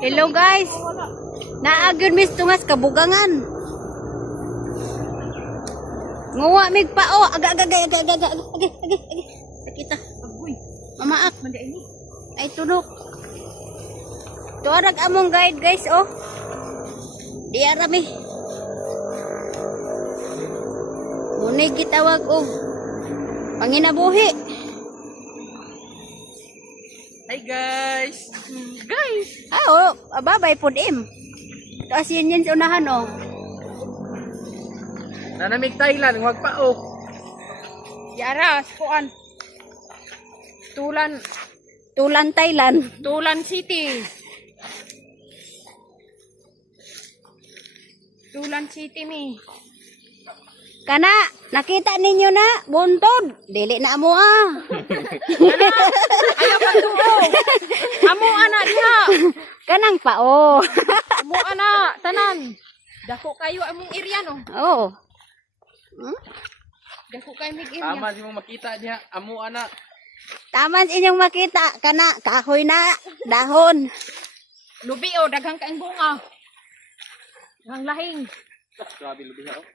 Hello guys. Naagyon mis tungas kabugangan. Nguwa mig pao. Aga. Kita. Agoy. Mamaak man ini. Ay tunok. Tuarag among guide guys oh. Di arami. Munay gitawag oh. Panginabuhi. Hi guys! Guys! Oh, babay po im. Taas yan sa unahan oh. Nanamig Thailand, huwag pa oh. Yara, kuan. Tulan Thailand. Tulan City. Tulan City mi. Kana, nakita ninyo na, buntod. Dili na mo ah. Ayaw pa tuo. Amo ana diha. Kanang pa oh. Amo ana tanan. Dako kayo among area no. Oh. Dako kayo mig area. Tama di mo makita niya, amo ana. Taman inyong makita, kana kahoy na dahon. Lubi o daghang kaing bunga. Daghang lahing. Grabe lubi ha oh.